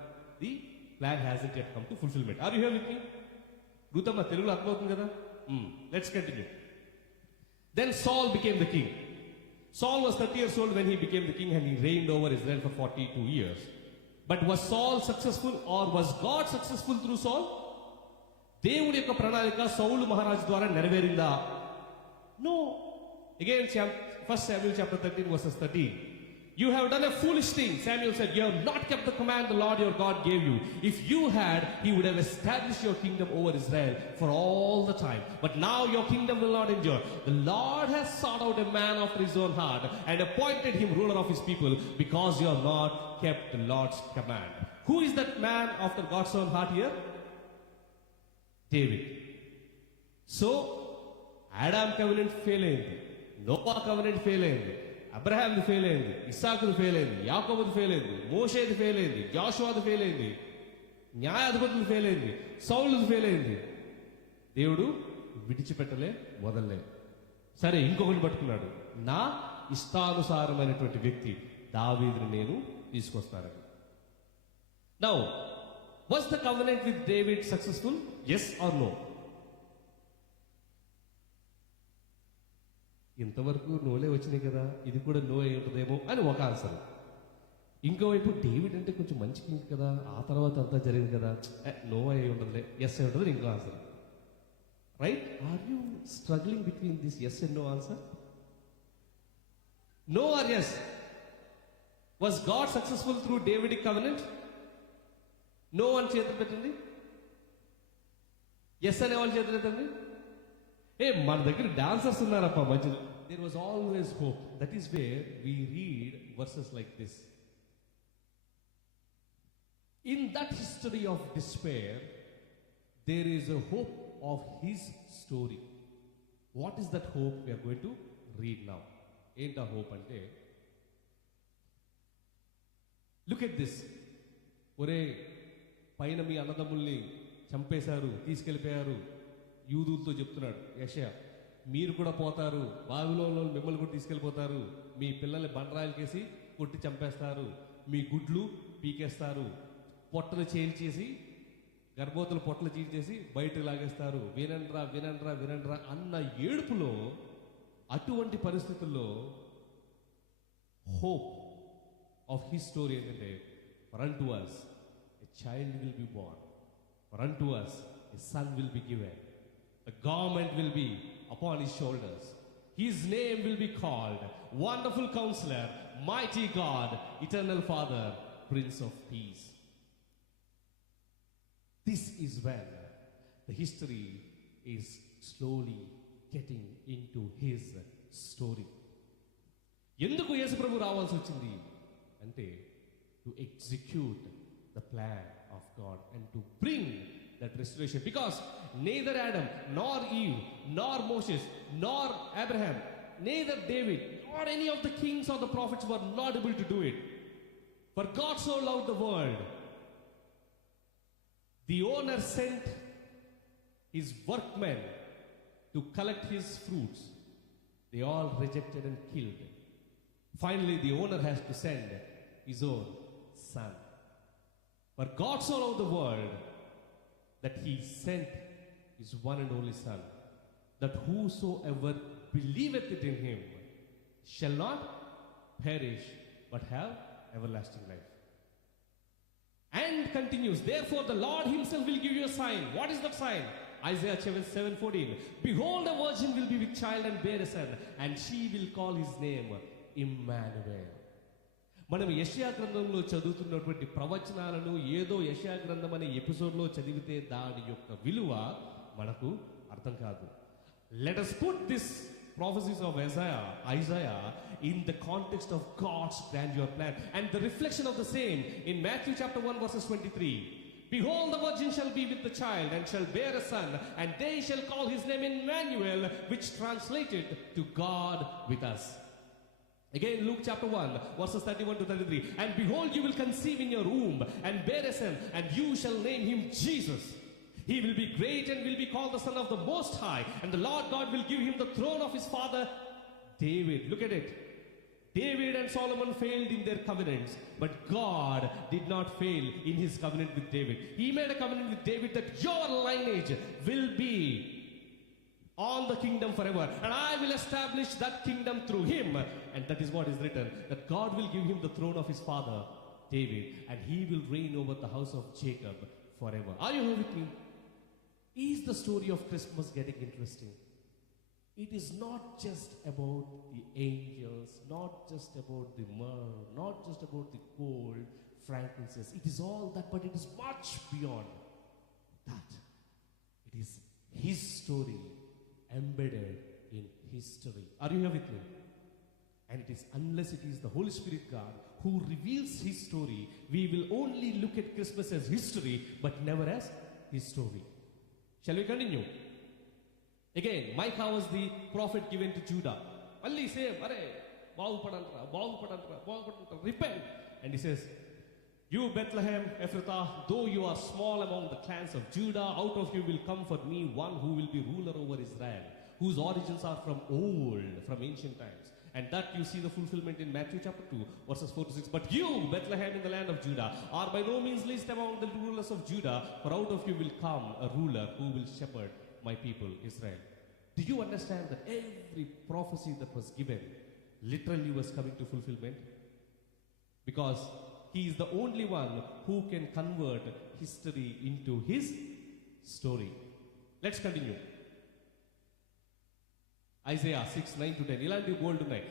the plan hasn't yet come to fulfillment. Are you here with me? Rutama, Telugulo అర్థమవుతుంది కదా? Let's continue. Then Saul became the king. Saul was 30 years old when he became the king, and he reigned over Israel for 42 years. But was Saul successful, or was God successful through Saul? దేవుడి యొక్క ప్రణాళిక సౌలు మహారాజు ద్వారా నెరవేరిందా? No. Again, 1 Samuel chapter 13 verses 13. You have done a foolish thing. Samuel said, you have not kept the command the Lord your God gave you. If you had, he would have established your kingdom over Israel for all the time. But now your kingdom will not endure. The Lord has sought out a man after his own heart and appointed him ruler of his people, because you have not kept the Lord's command. Who is that man after God's own heart here? David. So, Adam covenant fail అయింది, Noah covenant fail అయింది, అబ్రహాంది fail అయింది, ఇస్సాకుది fail అయింది, యాకోబుది fail అయింది, మోషేది fail అయింది, జాషువాది fail అయింది, న్యాయాధిపతులు fail అయింది, సౌలుది fail అయింది. దేవుడు విడిచిపెట్టలే, వదలలే. సరే, ఇంకొకటి పట్టుకున్నాడు. నా ఇష్టానుసారమైనటువంటి వ్యక్తి దావీదుని నేను తీసుకొస్తాను. Now, was the covenant with David successful? Yes or no? ఇంతవరకు నోలే వచ్చినాయి కదా, ఇది కూడా నో అయి ఉంటుందేమో అని ఒక ఆన్సర్. ఇంకోవైపు డేవిడ్ అంటే కొంచెం మంచి కింగ్ కదా, ఆ తర్వాత అంతా జరిగింది కదా, నో అయి ఉండదులే, ఎస్ అయి ఉంటుంది ఇంకో answer. Right? Are you struggling between this yes and no answer? No or yes? Was God successful through Davidic covenant? No అని చేతులు పెట్టండి, ఎస్ అనే వాళ్ళు చేతులు పెట్టండి. మన దగ్గర డాన్సర్స్ ఉన్నారప్ప మంచిది. There was always hope. That is where we read verses like this. In that history of despair, there is a hope of his story. What is that hope we are going to read now? Enta hope ante, look at this. ఒరే, పైన మీ అన్నదమ్ముల్ని చంపేశారు, తీసుకెళ్ళిపోయారు. యూదులతో చెప్తున్నాడు యెషయా, మీరు కూడా పోతారు, బాబిలోనులో మిమ్మల్ని కూడా తీసుకెళ్ళిపోతారు, మీ పిల్లల్ని బండరాయిలకేసి కొట్టి చంపేస్తారు, మీ గుడ్లు పీకేస్తారు, పొట్టలు చేల్చేసి, గర్భవతుల పొట్టలు చీల్చేసి బయటకు లాగేస్తారు, వినండ్రా వినండ్రా వినండ్రా అన్న ఏడుపులో, అటువంటి పరిస్థితుల్లో హోప్ ఆఫ్ హిస్ స్టోరీ ఏంటంటే, for unto us a child will be born, for unto us a son will be given, the government will be upon his shoulders, his name will be called Wonderful Counselor, Mighty God, Eternal Father, Prince of Peace. This is when the history is slowly getting into his story. ఎందుకు యేసు ప్రభు రావాల్సి వచ్చింది అంటే, to execute the plan of God and to bring that restoration. Because neither Adam, nor Eve, nor Moses, nor Abraham, neither David, nor any of the kings or the prophets were not able to do it. For God so loved the world, the owner sent his workmen to collect his fruits. They all rejected and killed. Finally, the owner has to send his own son. For God so loved the world that he sent his one and only Son, that whosoever believeth it in him shall not perish but have everlasting life. And continues, therefore the Lord himself will give you a sign. What is that sign? Isaiah 7:14. Behold, a virgin will be with child and bear a son, and she will call his name Immanuel. మనం యెషయా గ్రంథంలో చదువుతున్నటువంటి ప్రవచనాలను ఏదో యెషయా గ్రంథం అనే ఎపిసోడ్లో చదివితే దాని యొక్క విలువ మనకు అర్థం కాదు. Let us put this prophecies of Isaiah in the context of God's grandeur plan and the reflection of the same in Matthew chapter 1 verses 23. Behold, the virgin shall be with the child and shall bear a son, and they shall call his name Immanuel, which translated to God with us. Again, Luke chapter 1 verses 31 to 33. And behold, you will conceive in your womb and bear a son, and you shall name him Jesus. He will be great and will be called the Son of the Most High, and the Lord God will give him the throne of his father David. Look at it. David and Solomon failed in their covenants, but God did not fail in his covenant with David. He made a covenant with David that your lineage will be on the kingdom forever, and I will establish that kingdom through him. And that is what is written, that God will give him the throne of his father David, and he will reign over the house of Jacob forever. Are you here with me? Is the story of Christmas getting interesting? It is not just about the angels, not just about the myrrh, not just about the gold, frankincense. It is all that, but it is much beyond that. It is his story embedded in history. Are you here with me? And it is unless it is the Holy Spirit God who reveals his story, we will only look at Christmas as history, but never as his story. Shall we continue? Again, Micah was the prophet given to Judah. Only say, repent. And he says, you Bethlehem Ephrathah, though you are small among the clans of Judah, out of you will come for me one who will be ruler over Israel, whose origins are from old, from ancient times. And that you see the fulfillment in Matthew chapter 2, verses 4 to 6. But you, Bethlehem in the land of Judah, are by no means least among the rulers of Judah, for out of you will come a ruler who will shepherd my people, Israel. Do you understand that every prophecy that was given literally was coming to fulfillment? Because he is the only one who can convert history into his story. Let's continue. Isaiah 6:9 to 10. ఇలాంటి బోల్డ్ ఉన్నాయి.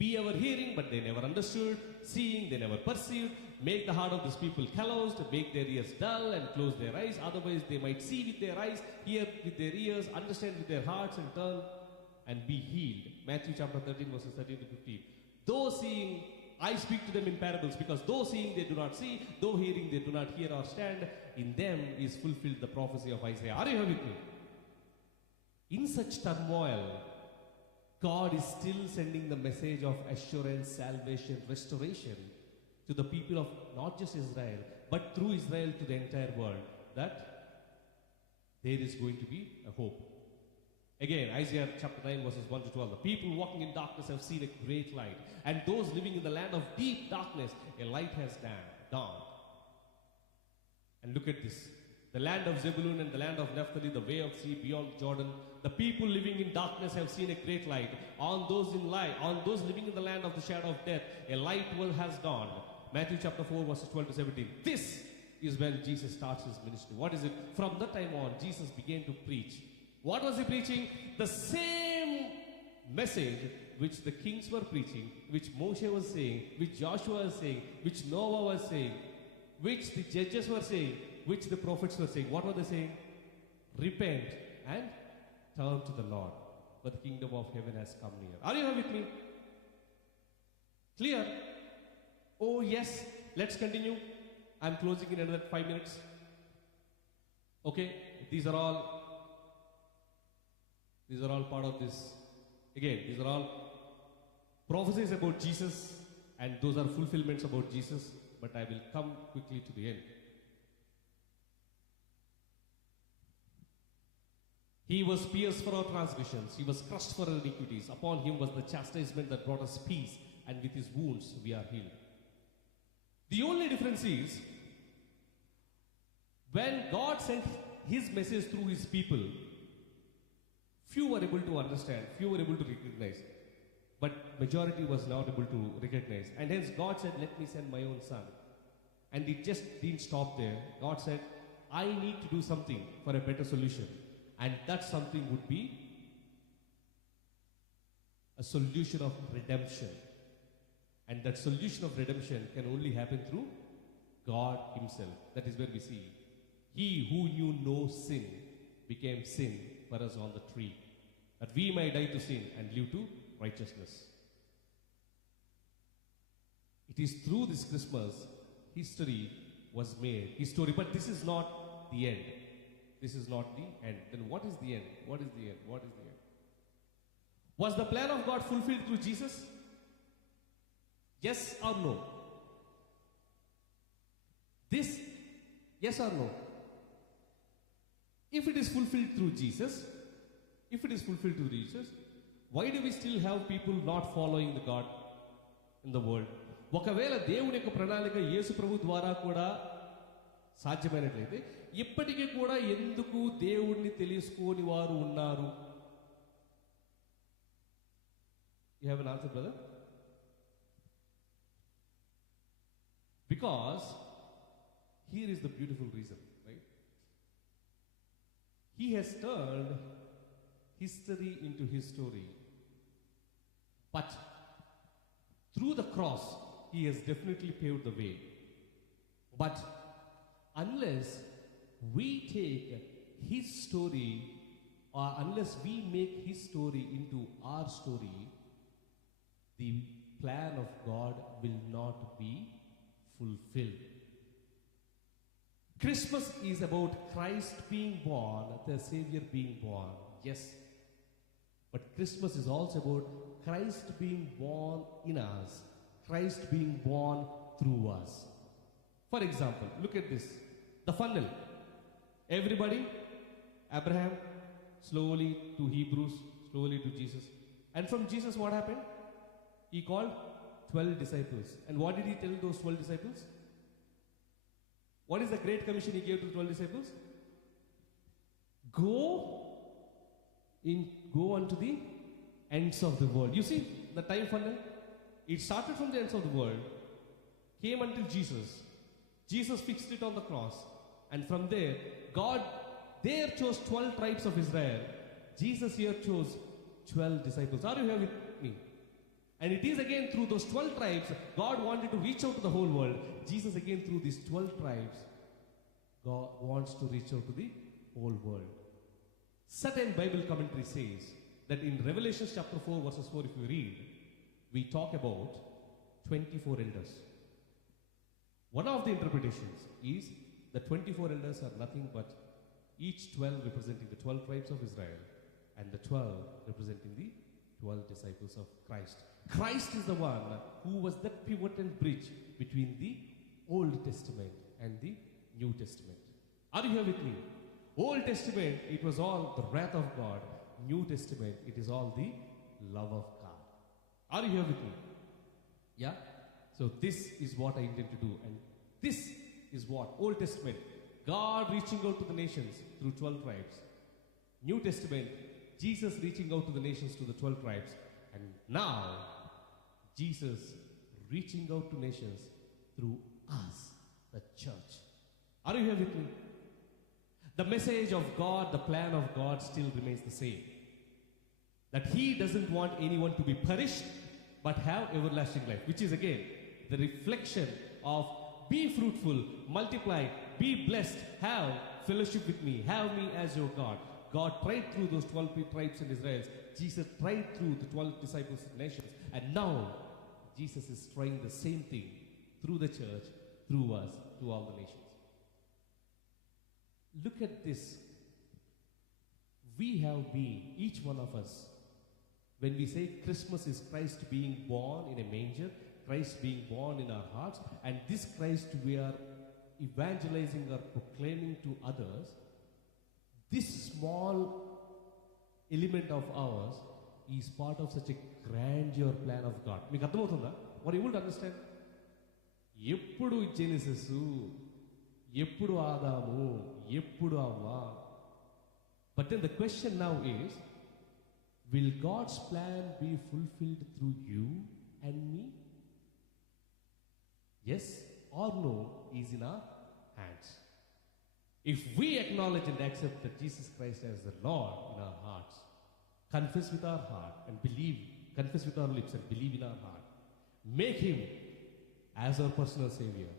Be ever hearing, but they never understood. Seeing, they never perceived. Make the heart of this people calloused. Make their ears dull and close their eyes. Otherwise, they might see with their eyes, hear with their ears, understand with their hearts, and turn and be healed. Matthew chapter 13, verses 13 to 15. Though seeing, I speak to them in parables, because though seeing they do not see, though hearing they do not hear or stand, in them is fulfilled the prophecy of Isaiah. Are you here with me? In such turmoil, God is still sending the message of assurance, salvation, restoration to the people of not just Israel, but through Israel to the entire world, that there is going to be a hope. Again, Isaiah chapter 9 verses 1 to 12. The people walking in darkness have seen a great light, and those living in the land of deep darkness, a light has dawned. And look at this. The land of Zebulun and the land of Naphtali, the way of sea beyond Jordan, the people living in darkness have seen a great light. On those living in the land of the shadow of death, a light has dawned. Matthew chapter 4 verses 12 to 17. This is when Jesus starts his ministry. What is it? From that time on, Jesus began to preach. What was he preaching? The same message which the kings were preaching, which Moshe was saying, which Joshua was saying, which Noah was saying, which the judges were saying, which the prophets were saying. What were they saying? Repent and turn to the Lord, for the kingdom of heaven has come near. Are you here with me? Clear? Oh yes. Let's continue. I'm closing in another 5 minutes. Okay? These are all part of this. Again, these are all prophecies about Jesus, and those are fulfillments about Jesus, but I will come quickly to the end. He was pierced for our transgressions. He was crushed for our iniquities. Upon him was the chastisement that brought us peace, and with his wounds we are healed. The only difference is, when God sent his message through his people, few were able to understand, few were able to recognize, but majority was not able to recognize. And hence God said, let me send my own son. And it just didn't stop there. God said, I need to do something for a better solution. And that something would be a solution of redemption. And that solution of redemption can only happen through God Himself. That is where we see He who knew no sin became sin for us on the tree, that we might die to sin and live to righteousness. It is through this Christmas history was made. History, but this is not the end. This is not the end. Then what is the end? What is the end? What is the end? Was the plan of God fulfilled through Jesus? Yes or no? This, yes or no? If it is fulfilled through Jesus, why do we still have people not following the God in the world? ఒకవేళ దేవుని యొక్క ప్రణాళిక యేసు ప్రభు ద్వారా కూడా సాధ్యమైనట్లయితే ఇప్పటికీ కూడా ఎందుకు దేవుణ్ణి తెలుసుకోని వారు ఉన్నారు? You have an answer, brother? Because here is the beautiful reason, right? He has turned history into his story. But through the cross, He has definitely paved the way. But unless we take His story, or unless we make His story into our story, the plan of God will not be fulfilled. Christmas is about Christ being born, the Savior being born. Yes. But Christmas is also about Christ being born in us, Christ being born through us. For example, look at this. The funnel. Everybody, Abraham, slowly to Hebrews, slowly to Jesus. And from Jesus, what happened? He called 12 disciples. And what did He tell those 12 disciples? What is the great commission He gave to the 12 disciples? Go unto the ends of the world. You see the time funnel? It started from the ends of the world, came until Jesus. Jesus fixed it on the cross. And from there, God there chose 12 tribes of Israel. Jesus here chose 12 disciples. Are you here with me? And it is again through those 12 tribes, God wanted to reach out to the whole world. Jesus again through these 12 tribes, God wants to reach out to the whole world. Certain Bible commentary says that in Revelation chapter 4 verses 4, if you read, we talk about 24 elders. One of the interpretations is the 24 elders are nothing but each 12 representing the 12 tribes of Israel and the 12 representing the 12 disciples of Christ. Christ is the one who was that pivotal bridge between the Old Testament and the New Testament. Are you here with me? Old Testament, it was all the wrath of God. New Testament, it is all the love of God. Are you here with me? Yeah? So this is what I intend to do. And this is what? Old Testament, God reaching out to the nations through 12 tribes. New Testament, Jesus reaching out to the nations through the 12 tribes. And now, Jesus reaching out to nations through us, the church. Are you here with me? The message of God, the plan of God still remains the same. That He doesn't want anyone to be perished, but have everlasting life. Which is again, the reflection of be fruitful, multiply, be blessed, have fellowship with me, have me as your God. God tried through those 12 tribes in Israel. Jesus tried through the 12 disciples of nations. And now, Jesus is trying the same thing through the church, through us, to all the nations. Look at this. We have been, each one of us, when we say Christmas is Christ being born in a manger, Christ being born in our hearts, and this Christ we are evangelizing or proclaiming to others, this small element of ours is part of such a grandeur plan of God. మీకు అర్థమవుతుందా? What you would understand? ఎప్పుడు genesis, ఎప్పుడు ఆదాము, ఎప్పుడు అవ్వ. But then the question now is, will God's plan be fulfilled through you and me? Yes or no is in our hands. If we acknowledge and accept that Jesus Christ as the Lord in our hearts, confess with our heart and believe, confess with our lips and believe in our heart, make Him as our personal Savior,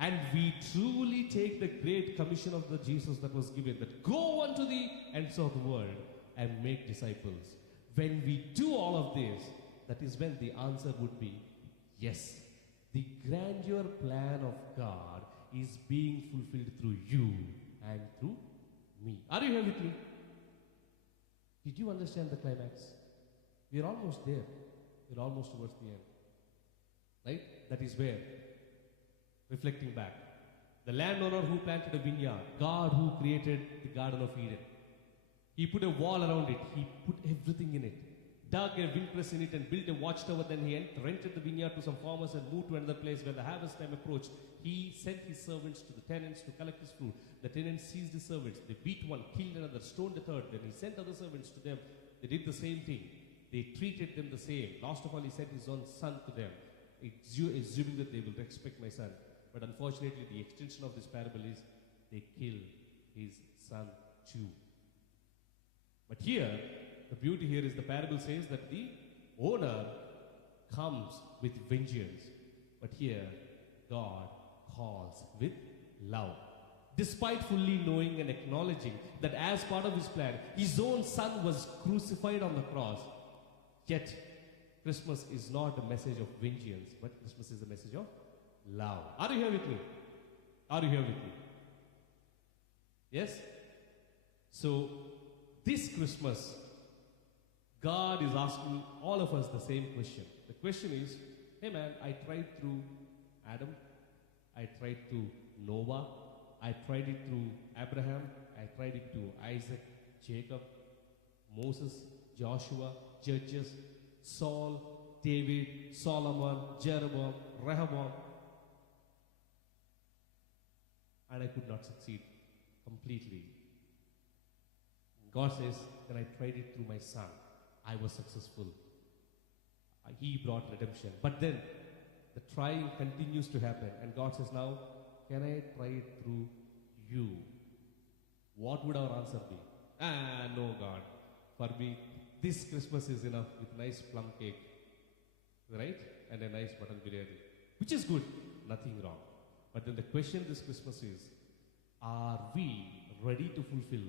and we truly take the great commission of the Jesus that was given, that go unto the ends of the world and make disciples. When we do all of this, that is when the answer would be yes. The grandeur plan of God is being fulfilled through you and through me. Are you here with me? Did you understand the climax? We are almost there. We are almost towards the end. Right? That is where, reflecting back, the landowner who planted a vineyard, God who created the Garden of Eden. He put a wall around it. He put everything in it. Dug a windpress in it and built a watchtower. Then he rented the vineyard to some farmers and moved to another place. When the harvest time approached, he sent his servants to the tenants to collect his fruit. The tenants seized his servants. They beat one, killed another, stoned a third. Then he sent other servants to them. They did the same thing. They treated them the same. Last of all, he sent his own son to them, assuming that they will respect my son. But unfortunately, the extension of this parable is they kill his son too. But here, the beauty here is the parable says that the owner comes with vengeance. But here, God calls with love. Despite fully knowing and acknowledging that as part of his plan, his own son was crucified on the cross, yet Christmas is not a message of vengeance, but Christmas is a message of love. Are you here with me? Are you here with me? Yes? So, this Christmas, God is asking all of us the same question. The question is, hey man, I tried through Adam, I tried through Noah, I tried it through Abraham, I tried it through Isaac, Jacob, Moses, Joshua, Judges, Saul, David, Solomon, Jeroboam, Rehoboam, and I could not succeed completely. God says, then I tried it through my son. I was successful. He brought redemption. But then, the trying continues to happen. And God says, now, can I try it through you? What would our answer be? No, God. For me, this Christmas is enough with nice plum cake. Right? And a nice mutton biryani. Which is good. Nothing wrong. But then the question this Christmas is, are we ready to fulfill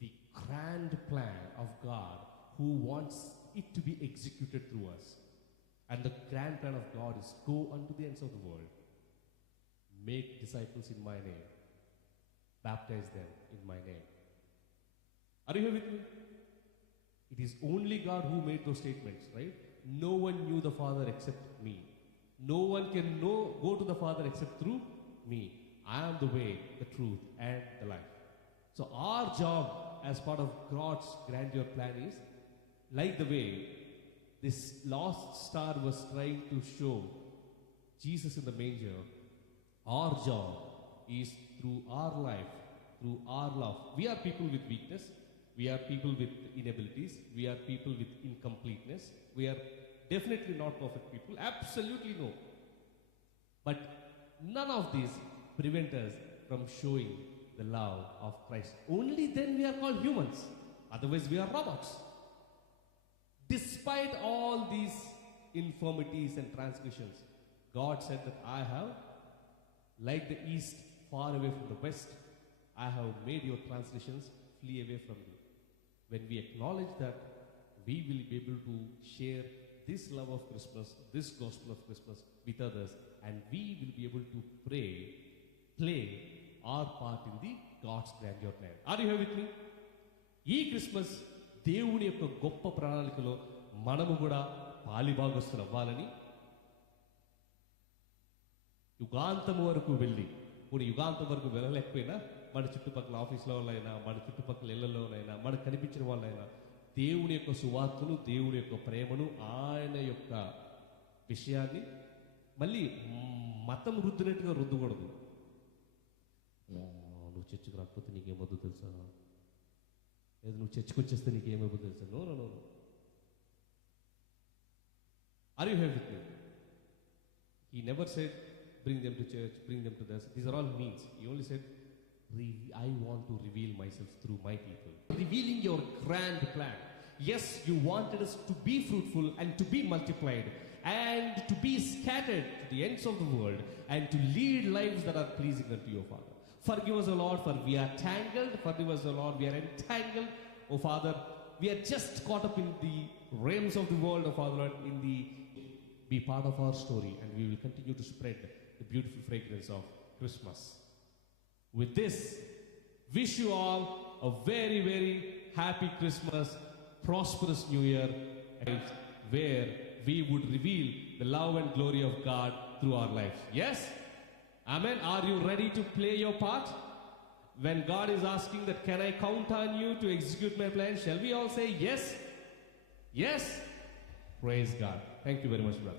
the grand plan of God who wants it to be executed through us? And the grand plan of God is go unto the ends of the world, make disciples in my name, baptize them in my name. Are you here with me? It is only God who made those statements, right? No one knew the Father except me. No one can go to the Father except through me. I am the way, the truth, and the life. So our job as part of God's grandeur plan is, like the way this lost star was trying to show Jesus in the manger, our job is through our life, through our love. We are people with weakness. We are people with inabilities. We are people with incompleteness. We are definitely not perfect people. Absolutely no. But none of these prevent us from showing the love of Christ. Only then we are called humans. Otherwise we are robots. Despite all these infirmities and transgressions, God said that I have, like the east far away from the west, I have made your transgressions flee away from you. When we acknowledge that, we will be able to share this love of Christmas, this gospel of Christmas with others, and we will be able to play our part in the God's grandeur plan. Are you here with me? ఈ Christmas దేవుని యొక్క గొప్ప ప్రణాళికలో మనము కూడా పాలిభాగస్తులు అవ్వాలని, యుగాంతము వరకు వెళ్ళి, ఇప్పుడు యుగాంతం వరకు వెళ్ళలేకపోయినా మన చుట్టుపక్కల ఆఫీసులో వాళ్ళైనా, మన చుట్టుపక్కల ఇళ్లలోనైనా, మనకు కనిపించిన వాళ్ళైనా దేవుని యొక్క సువార్తను, దేవుని యొక్క ప్రేమను, ఆయన యొక్క విషయాన్ని మళ్ళీ మతం రుద్దినట్టుగా రుద్దకూడదు. నువ్వు చర్చకు రాకపోతే నీకేమవుతుందో తెలుసా, లేదు నువ్వు చర్చకు వచ్చేస్తే నీకేమవుతుందో తెలుసా. No no no. Are you here with me? He never said bring them to church, bring them to this. These are all means. He only said, I want to reveal myself through my people. Revealing your grand plan. Yes, you wanted us to be fruitful and to be multiplied and to be scattered to the ends of the world and to lead lives that are pleasing unto your Father. Forgive us, O Lord, for we are tangled. Forgive us, O Lord, we are entangled. O Father, we are just caught up in the realms of the world, O Father, Lord, be part of our story, and we will continue to spread the beautiful fragrance of Christmas. With this, wish you all a very, very happy Christmas, prosperous New Year, and where we would reveal the love and glory of God through our lives. Yes? Amen. Are you ready to play your part? When God is asking that, can I count on you to execute my plan? Shall we all say yes? Yes? Praise God. Thank you very much, brother.